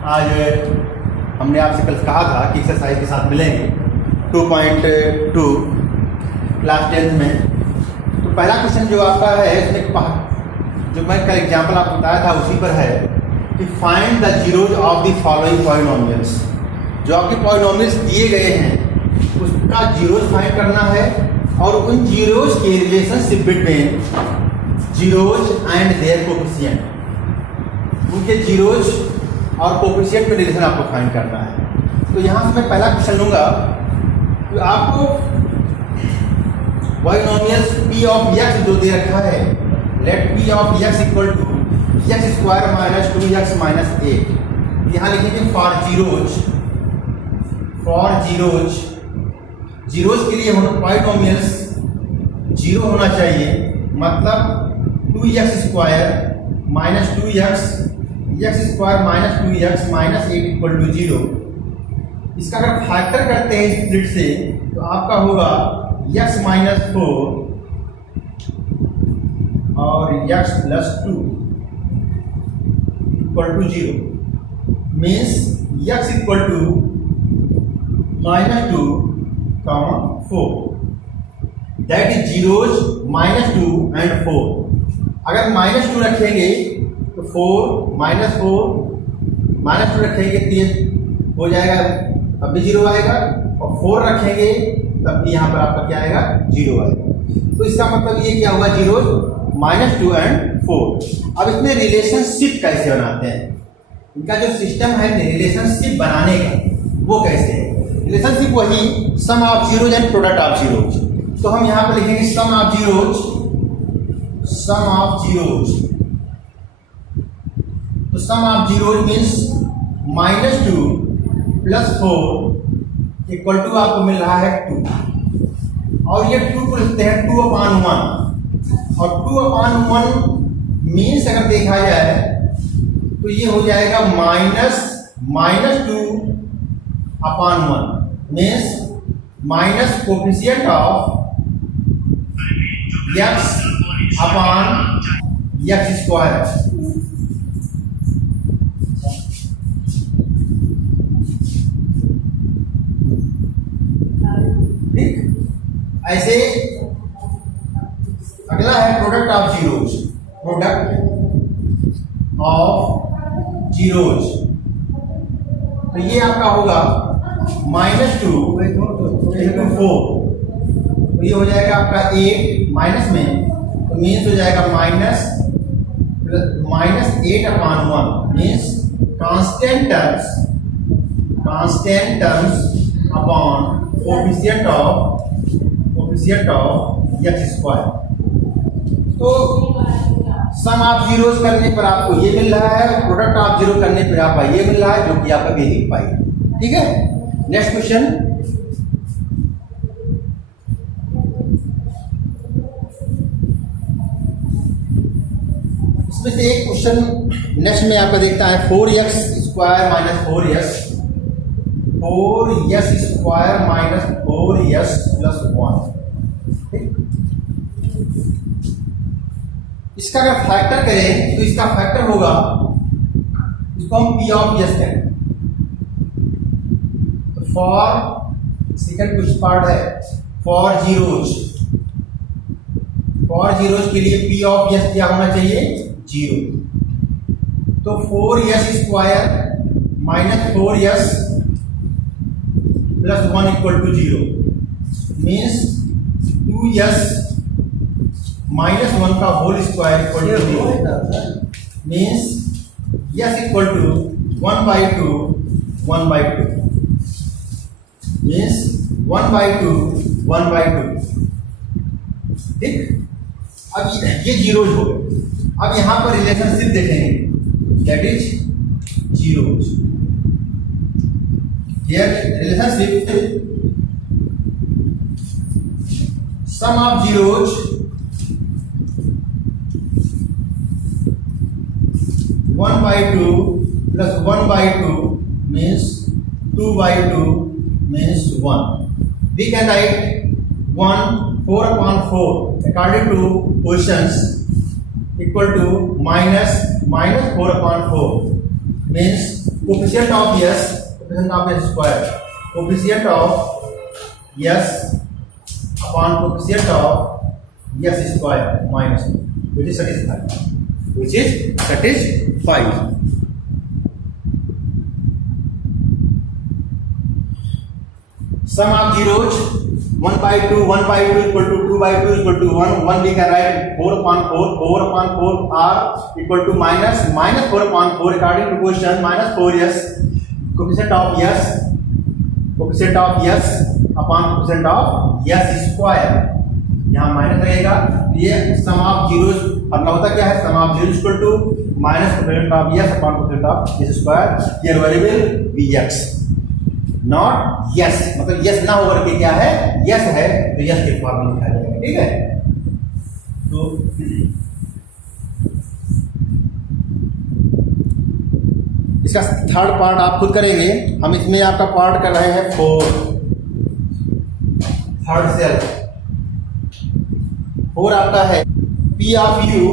आज हमने आपसे कल कहा था कि एक्सरसाइज के साथ मिलेंगे 2.2 क्लास 10th में। तो पहला क्वेश्चन जो आपका है इसमें जो मैं कल एग्जाम्पल आपको बताया था उसी पर है कि find the zeros of the following polynomials. जो आपके पॉलिनोमियल्स दिए गए हैं उसका जीरोज फाइंड करना है और उन जीरोज के relationship between zeros and their coefficient, उनके जीरोज और कोफिशिएंट में रिलेशन आपको फाइंड करना है। तो यहाँ से मैं पहला क्वेश्चन लूँगा कि आपको पॉलिनोमियल्स p ऑफ x जो दे रखा है, let p of x equal to x square minus 2x minus 8। यहाँ लिखेंगे फॉर जीरोज के लिए पॉलिनोमियल्स जीरो होना चाहिए, मतलब 2x square minus 2x x square minus 2x minus 8 equal to 0। इसका अगर फैक्टर करते हैं स्प्लिट से तो आपका होगा x माइनस 4 और x plus 2 equal to 0। Means x equal to minus 2 4, that is zeros minus 2 and 4। अगर माइनस 2 रखेंगे तो 4 माइनस 2 रखेंगे तो ये हो जाएगा, तब भी 0 आएगा, और 4 रखेंगे तब भी यहाँ पर आपका क्या आएगा, 0 आएगा। तो इसका मतलब ये क्या हुआ, जीरोज माइनस 2 एंड 4। अब इसमें रिलेशनशिप कैसे बनाते हैं, इनका जो सिस्टम है रिलेशनशिप बनाने का वो कैसे है। रिलेशनशिप वही sum of zeros and product of zeros. तो हम यहाँ पर लिखेंगे सम ऑफ जीरोज, तो sum of zeros means minus 2 plus 4 equal to आपको मिल रहा है 2, और ये 2 को लिखते हैं 2/1, और 2/1 मीन्स अगर देखा जाए तो ये हो जाएगा minus 2/1 means minus coefficient of x upon x square. ठीक, ऐसे अगला है प्रोडक्ट ऑफ जीरोज। तो ये आपका होगा माइनस 2 4, तो ये हो जाएगा आपका 8 माइनस में, तो मीन्स हो जाएगा minus 8/1 means constant terms upon coefficient of x square. तो सम ऑफ जीरोज करने पर आपको ये मिल रहा है, प्रोडक्ट ऑफ जीरो करने पर आपका ये मिल रहा है, जो कि आपका बेसिक पाई। ठीक है, नेक्स्ट क्वेश्चन। इसमें से एक क्वेश्चन नेक्स्ट में आपका देखता है 4x square minus 4s square minus 4s plus 1। इसका अगर फैक्टर करें तो इसका फैक्टर होगा, इसको हम p ऑफ s कहें। तो फॉर सेकंड कुछ पार्ट है फॉर जीरोज के लिए p ऑफ s क्या होना चाहिए, 0। तो 4s square minus 4s plus 1 equal to 0 means 2s minus 1 का whole square equal to 0 means s equal to 1/2 means 1/2। ठीक, अब ये जीरोज हो गए। अब यहां पर रिलेशनशिप देखेंगे, that is zeros. Here relationship sum of zeros 1/2 plus 1/2 means 2/2 means 1. We can write 4/4 according to questions equal to minus 4/4 means coefficient of yes, coefficient of yes square, coefficient of yes upon coefficient of yes square minus 2 which is satisfied, which is satisfied. Sum of zeros 1 by 2 equal to 2 by 2 equal to 1. 1 we can write 4 upon 4. 4 upon 4 are equal to minus 4 upon 4 according to question minus 4 yes. Coefficient of yes upon coefficient of yes square. यहाँ minus रहेगा, ये sum of zeros अपना होता क्या है, sum of zero equal to minus coefficient of yes upon coefficient of yes square. Here variable be X not yes, मतलब yes ना होकर के क्या है, यस है तो यस के फॉर्म में लिखा जाएगा. ठीक है, तो इसका थर्ड पार्ट आप खुद करेंगे. हम इसमें आपका पार्ट कर रहे हैं 4, थर्ड सेल 4 आपका है P of U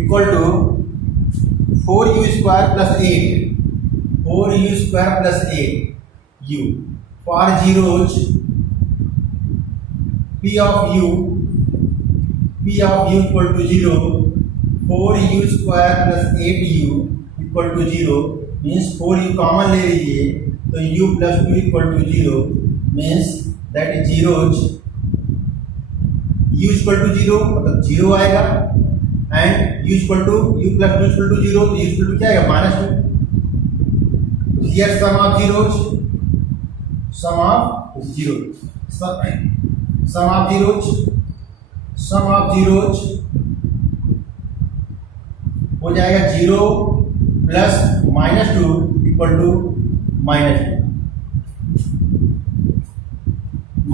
equal to 4u square plus 8, 4u square plus 8u for zeros. P of U equal to 0, 4u square plus 8u equal to 0 means 4u common ले लीजिए तो u plus 2 equal to 0 means that is zeros. u equal to 0 मतलब 0 आएगा and u plus 2 equal to 0 तो u equal to क्या आएगा minus 2. Here some of zeros, sum of zeros हो जाएगा 0 plus minus 2 equal to minus 2.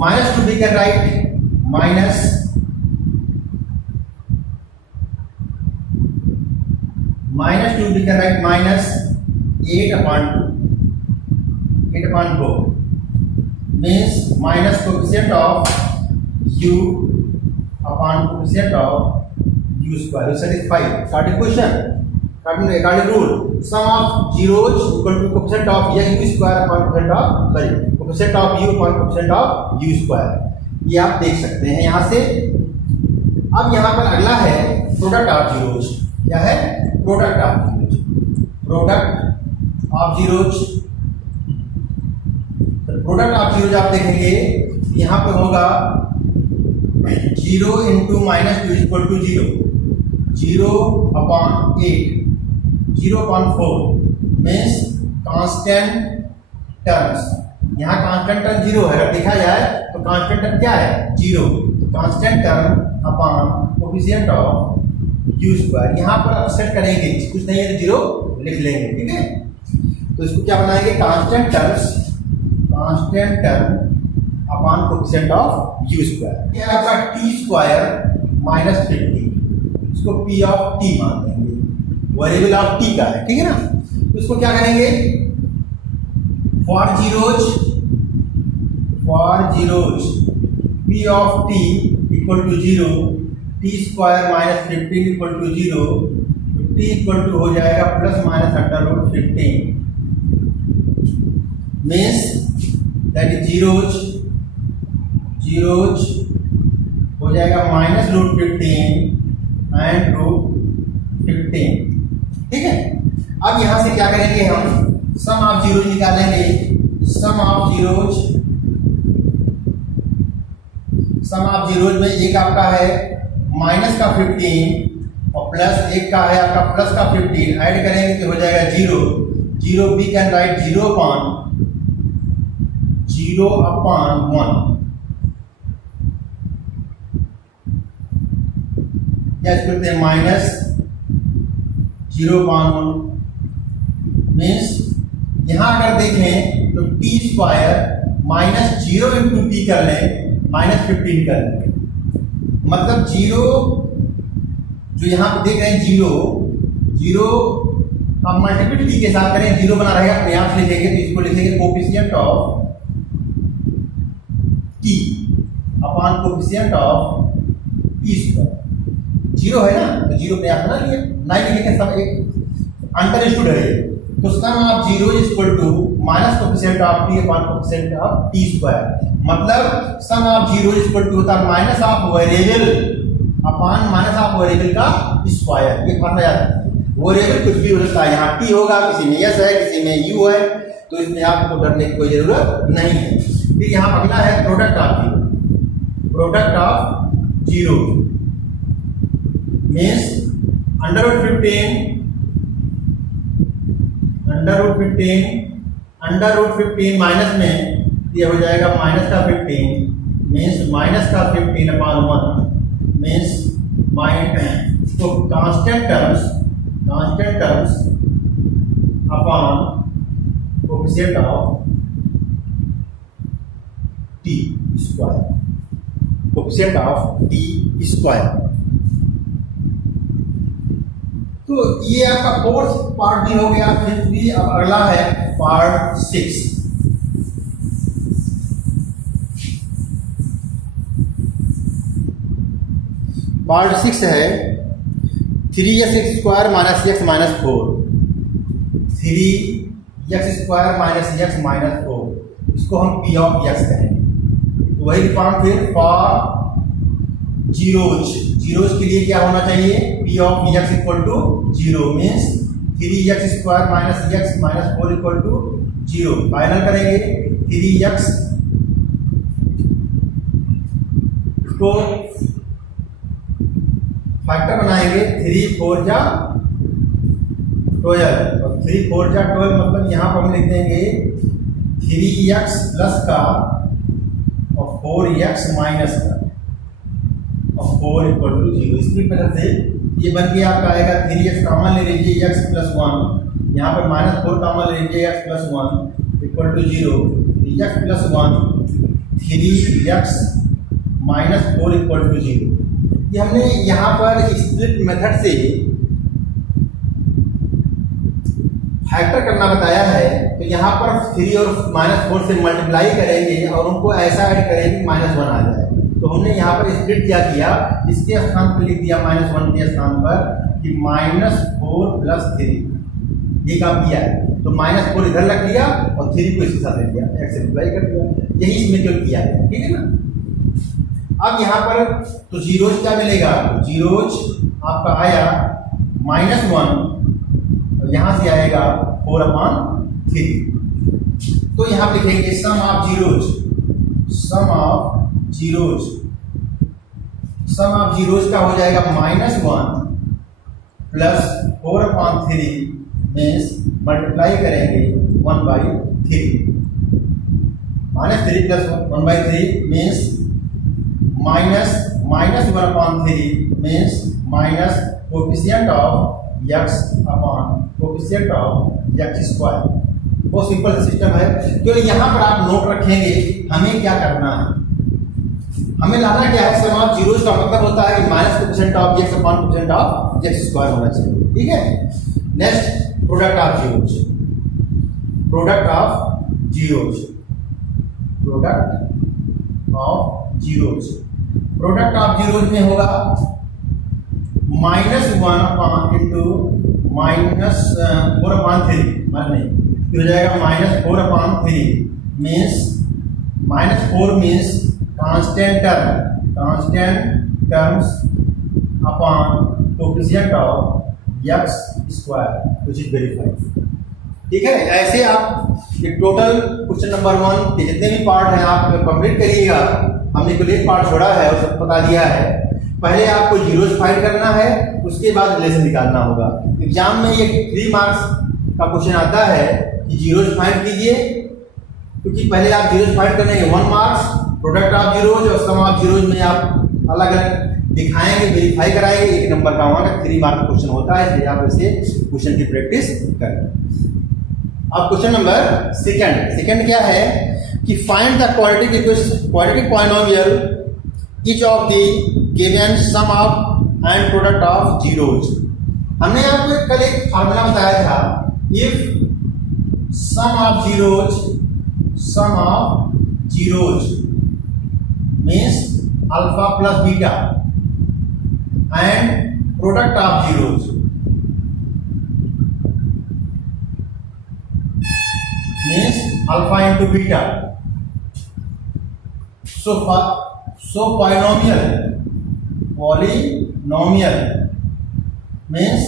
Minus 2 we can write minus -2 we can write minus 8 upon 4 means minus coefficient of u upon coefficient of u square is satisfied. Starting question, according rule, sum of zeros equal to coefficient of u square upon coefficient of u upon coefficient of u square. ये आप देख सकते हैं यहाँ से. अब यहाँ पर अगला है प्रोडक्ट ऑफ जीरोज. क्या है, product of zeros. Product of zeros आप देखेंगे यहाँ पर होगा 0 into minus 2 equal to 0, 0 upon 8, 0 upon 4 means constant terms. यहाँ कांस्टेंट टर्म 0 है, अगर देखा जाए तो कांस्टेंट टर्म क्या है 0. Constant term upon coefficient of u square. यहाँ पर आप सेट करेंगे, कुछ नहीं है तो 0 लिख लेंगे. ठीक है, तो इसको क्या बनाएंगे, constant term upon coefficient of u square. ये आपका t स्क्वायर माइनस 50, इसको p ऑफ t मान देंगे, वेरिएबल ऑफ t का है. ठीक है ना, तो इसको क्या करेंगे, for zeros p of t equal to 0, t square minus 15 equal to 0, तो t इक्वल टू हो जाएगा plus minus under root 15 means that is zeros हो जाएगा माइनस रूट 15 एंड रूट 15. ठीक है, अब यहां से क्या करेंगे, हम सम ऑफ जीरोज निकालेंगे. सम ऑफ जीरोज में एक आपका है माइनस का 15 और प्लस एक का है आपका प्लस का 15, ऐड करेंगे तो हो जाएगा 0 वी कैन राइट 0 अपॉन 1. क्या करते हैं, माइनस 0 अपॉन 1 मीन्स यहां अगर देखें तो T square minus 0 into T कर लें माइनस 15 कर लें, मतलब 0 जो यहाँ पे देख रहे हैं 0 आप मल्टीप्लिसिटी के साथ करें 0 बना रहेगा, अपने आप लिखेंगे तो इसको लिखेंगे coefficient of t upon coefficient of t square. 0 है ना तो 0 अपने आप बना लिया, नहीं लिखेंगे सब एक अंडरस्टूड है। तो sum of zero is equal to minus coefficient of T upon coefficient of T square. मतलब sum of zero is equal to होता है minus of variable upon minus of variable का स्क्वायर। ये फॉर्मूला याद रखिए। Variable कुछ भी हो सकता है, यहाँ टी होगा, किसी में यस है, किसी में यू है, तो इसमें आपको डरने की कोई जरूरत नहीं है। फिर यहाँ अगला है product of zero. Product of zero means under root 15 minus में ये हो जाएगा माइनस का 15 मीन्स माइनस का 15 अपॉन 1 मीन्स माइनस, तो constant terms upon coefficient of T square, coefficient of T square. तो ये आपका फोर्थ पार्ट भी हो गया। फिर भी अब अगला है पार्ट 6। पार्ट 6 है 3x square minus x minus 4। 3x square minus x minus 4, इसको हम p ऑफ x कहेंगे। तो वही फॉर्म फिर फॉर जीरोज के लिए क्या होना चाहिए, p of x equal to 0 means 3x square minus x minus 4 equal to 0। Final करेंगे 3x को फैक्टर बनाएंगे, 3 4 जा 12 और 3 4 जा 12, मतलब यहाँ पर हम लिख देंगे 3x प्लस का और 4x माइनस का और 4 इक्वल टू 0। इसकी वजह से ये बन के आपका आएगा 3x कॉमन ले लीजिए x प्लस 1, यहाँ पर माइनस 4 कॉमन ले लीजिए x plus 1 equal to 0। x plus 1 3x minus 4 equal to 0। ये हमने यहाँ पर स्प्लिट मेथड से फैक्टर करना बताया है। तो यहाँ पर 3 और माइनस 4 से मल्टीप्लाई करेंगे और उनको ऐसा ऐड करेंगे कि माइनस 1 आ जाए। तो हमने यहाँ पर स्प्लिट क्या किया, इसके स्थान पर लिख दिया माइनस 1 के स्थान पर कि माइनस 4 प्लस 3, ये काम किया है। तो माइनस 4 इधर रख दिया और 3 को इसके साथ ले दिया, x से मल्टीप्लाई कर दिया। यही इसमें जो किया है, ठीक है ना। अब यहाँ पर तो जीरोज क्या मिलेगा, जीरोज आपका आया -1 और यहाँ से आएगा 4/3। तो यहाँ लिखेंगे सम ऑफ जीरोज का हो जाएगा -1 प्लस 4/3 मीन्स मल्टीप्लाई करेंगे 1/3। -3 plus 1/3 means -1/3 means minus coefficient of x upon coefficient of x square. बहुत सिंपल सिस्टम है। तो यहाँ पर आप नोट रखेंगे हमें क्या करना है, हमें लाना क्या है, सम ऑफ जीरोज का मतलब होता है कि minus coefficient of x upon coefficient of x square होना चाहिए, ठीक है। नेक्स्ट प्रोडक्ट ऑफ जीरोज में होगा -1 इंटू -4/3 माने हो जाएगा -4/3 means -4 means constant terms upon coefficient of x square which is verified, ठीक है। ऐसे आप ये टोटल क्वेश्चन नंबर 1 के जितने भी पार्ट हैं आप कंप्लीट करिएगा। हमने केवल एक पार्ट छोड़ा है और सब बता दिया है। पहले आपको जीरोज फाइंड करना है, उसके बाद रिलेशन निकालना होगा। एग्जाम में ये 3 मार्क्स का क्वेश्चन आता है कि जीरोज फाइंड कीजिए, क्योंकि पहले आप जीरोज फाइंड करने के 1 मार्क्स, प्रोडक्ट ऑफ जीरोज और सम ऑफ जीरोज में आप अलग अलग दिखाएंगे, वेरीफाई कराएंगे, 1 नंबर का वहां का 3 मार्क का क्वेश्चन होता है, इसलिए आप इसे क्वेश्चन की प्रैक्टिस करें। अब क्वेश्चन नंबर सेकंड क्या है कि find the quadratic polynomial each of the given sum of and product of zeros. हमने आपको कल एक फार्मूला बताया था, if sum of zeros means alpha plus beta and product of zeros means alpha into beta. So polynomial means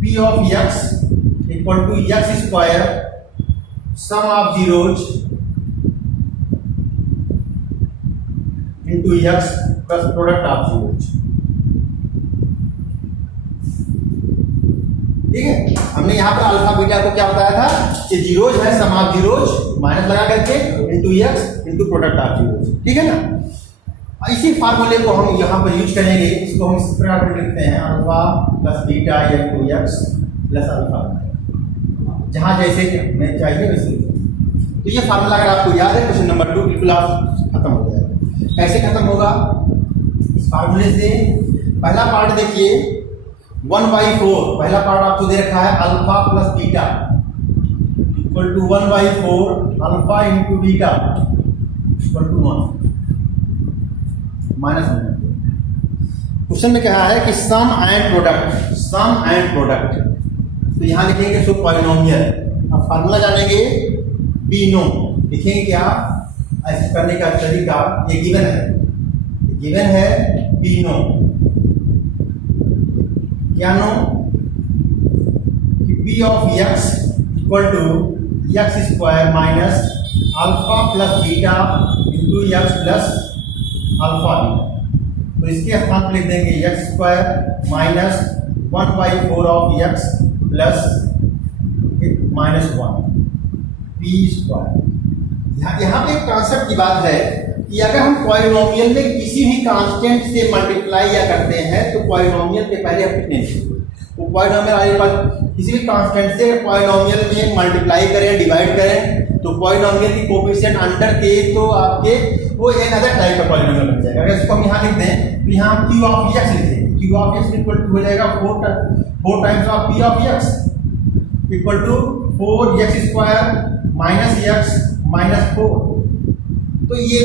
p of x equal to x square sum of zeros into x plus product of zeros. ठीक है, हमने यहाँ पर alpha beta को क्या बताया था कि जीरोज है सम ऑफ जीरोज माइनस लगा करके into x into product of zeros. ठीक है ना, इसी फार्मूले को हम यहाँ पर यूज करेंगे। इसको हम इस प्रकार पर लिखते हैं alpha plus beta into x plus alpha, जहाँ जैसे हमें चाहिए वैसे। तो ये फार्मूला अगर आपको याद है क्वेश्चन नंबर 2 बिल्कुल आप खत्म हो जाएगा। कैसे खत्म होगा? इस फार्मूले से पहला पार्ट देखिए 1/4, पहला पार्ट आपको दे रखा है alpha plus beta equal to 1/4 alpha into beta equal to 1 minus 1। Question में कहा है कि सम एंड प्रोडक्ट, तो यहां लिखेंगे सो पॉलिनोमियल। अब फार्मूला जानेंगे बीनो, लिखेंगे क्या ऐसे करने का तरीका, ये गिवन है बीनो क्या नो कि p of x equal to x square minus alpha plus beta into x plus alpha beta. तो इसके स्थान पर लिख देंगे x square minus 1/4 of x plus -1 p square. यहाँ पे एक कॉन्सेप्ट की बात है कि अगर हम पॉलिनोमियल में किसी भी कांस्टेंट से मल्टीप्लाई या करते हैं तो पॉलिनोमियल के पहले हम लिखने चाहिए। तो पॉलिनोमियल आने पर किसी भी कांस्टेंट से पॉलिनोमियल में मल्टीप्लाई करें डिवाइड करें तो पॉलिनोमियल की कोफिशिएंट अंडर के तो आपके वो एक अदर टाइप का पॉलिनोमियल बन जाएगा। अगर इसको हम यहाँ लिख दें तो यहाँ q ऑफ x लिख देंगे, q of x equal to हो जाएगा 4 times of p of x equal to 4x square minus x minus 4। तो ये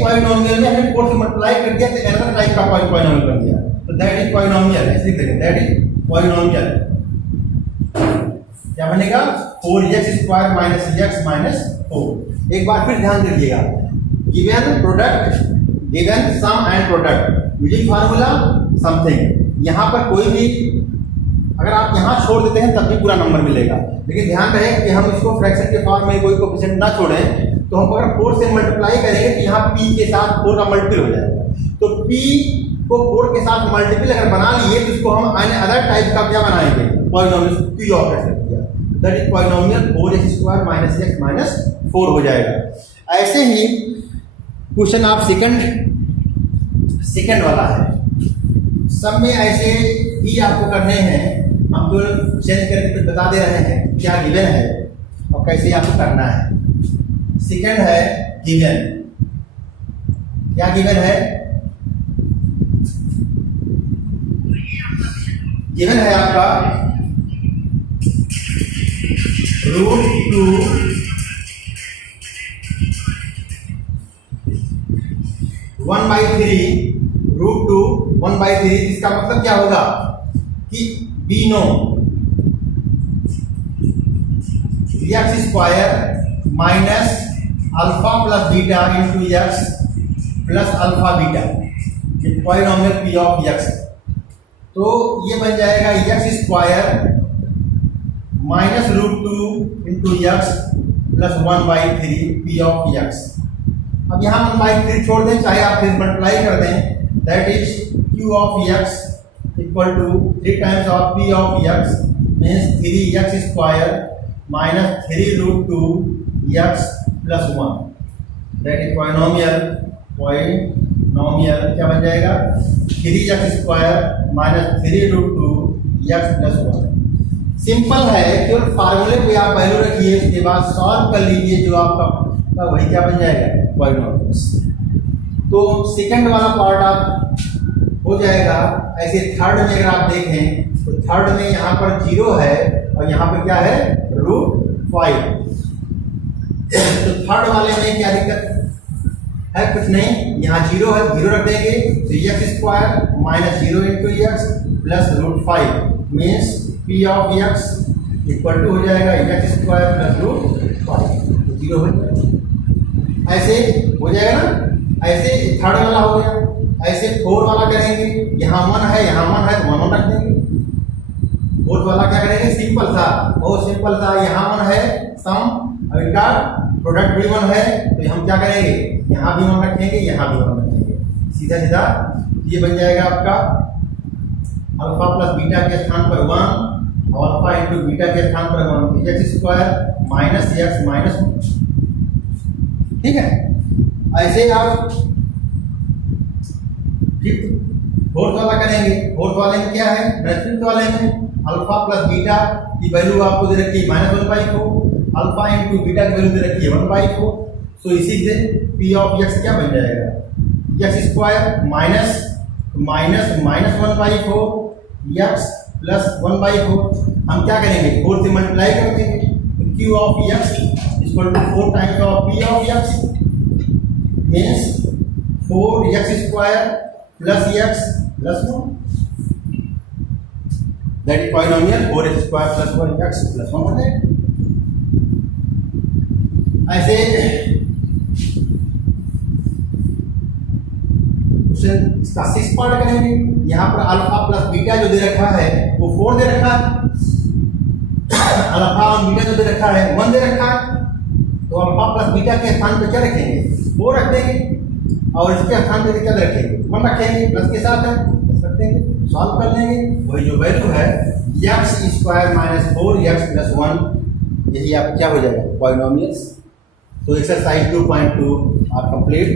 पॉलिनोमियल में हमने 4 से मल्टीप्लाई कर दिया तो अनदर टाइप का पॉलिनोमियल बन गया। तो दैट इज पॉलिनोमियल, ऐसे लिख देंगे दैट इज पॉलिनोमियल। क्या बनेगा 4x square minus x minus 4। एक बार फिर ध्यान दीजिएगा, given sum and product using formula something. यहाँ पर कोई भी अगर आप यहाँ छोड़ देते हैं तब भी पूरा नंबर मिलेगा, लेकिन ध्यान रहे कि हम इसको फ्रैक्शन के फॉर्म में कोई कोफिशिएंट ना छोड़ें। तो हम अगर 4 से मल्टीप्लाई करेंगे तो यहाँ p के साथ 4 का मल्टीपल हो जाएगा। तो p को 4 के साथ मल्टीपल अगर बना लिए तो इसको हम अदर टाइप का क्या बनाएंगे पॉलिनोमियल q ऑफ x दिया, that is polynomial 4x square minus x minus 4 हो जाएगा। ऐसे ही क्वेश्चन आप सेकंड वाला है, सब में ऐसे ही आपको करने हैं। हम तो चेंज करके तो बता दे रहे हैं क्या गिवन है और कैसे आपको करना है। सेकंड है गिवन, क्या गिवन है? गिवन है आपका √2 1/3 √2 1/3। इसका मतलब क्या होगा कि बीनो X square minus alpha plus beta into x plus alpha beta polynomial P of X. तो ये बन जाएगा x square minus √2 into x plus 1/3 P of X. अब यहाँ 1/3 छोड़ दें, चाहे आप फिर मल्टीप्लाई कर दें, that is q of x equal to 3 times of p of x means 3x square minus 3√2 x plus 1 that is polynomial क्या बन जाएगा 3x square minus 3√2 x plus 1। Simple है, केवल फार्मूले पे आप वैल्यू रखिए, उसके बाद सॉल्व कर लीजिए, जो आपका वही क्या बन जाएगा पॉलिनोमियल्स। तो सेकंड वाला पार्ट आप हो जाएगा। ऐसे थर्ड में अगर आप देखें तो थर्ड में यहाँ पर 0 है और यहाँ पे क्या है √5। तो थर्ड वाले में क्या दिक्कत है? कुछ नहीं, यहाँ 0 है, 0 रख देंगे तो x square minus 0 into x plus √5 means p of x equal to हो जाएगा एक्स स्क्वायर प्लस रूट 5, तो 0 हो जाएगा। ऐसे हो जाएगा ना, ऐसे थर्ड वाला हो गया। ऐसे 4 वाला करेंगे, यहाँ 1 है यहाँ 1 है तो 1 1 रख देंगे। 4th वाला क्या करेंगे, सिंपल था, बहुत सिंपल था, यहाँ 1 है सम, अब इनका प्रोडक्ट भी 1 है तो हम क्या करेंगे, यहाँ भी 1 रखेंगे यहाँ भी 1 रखेंगे, सीधा सीधा ये बन जाएगा आपका अल्फा प्लस बीटा के स्थान पर 1 और अल्फा इंटू बीटा के स्थान पर 1, x square minus x minus 1। ठीक है, ऐसे आप फोर्थ वाला करेंगे। फोर्थ वाले में क्या है, फिफ्थ वाले में अल्फा प्लस बीटा की वैल्यू आपको दे रखी है -1/4, अल्फा इंटू बीटा की वैल्यू दे रखी है 1/4। सो इसी से पी ऑफ एक्स क्या बन जाएगा, x square minus 1/4 x plus 1/4। हम क्या करेंगे, 4 से मल्टीप्लाई कर देंगे, q of x equal to 4 times of p of x means 4x square plus x plus 1, that is polynomial 4x square plus 1x plus 1 है। ऐसे इसका 6 पार्ट करेंगे। यहाँ पर अल्फा प्लस बीटा जो दे रखा है वो 4 दे रखा है, अल्फा और बीटा जो दे रखा है 1 दे रखा है, तो अल्फा प्लस बीटा के स्थान पर क्या रखेंगे, 4 रख देंगे, और इसके स्थान पर क्या रखेंगे, 1 रखेंगे, प्लस के साथ है रख देंगे, सॉल्व कर लेंगे। वही जो वैल्यू है x square minus 4x plus 1, यही आप क्या हो जाएगा पॉलिनोमियल्स। तो एक्सरसाइज 2.2 आर कंप्लीट।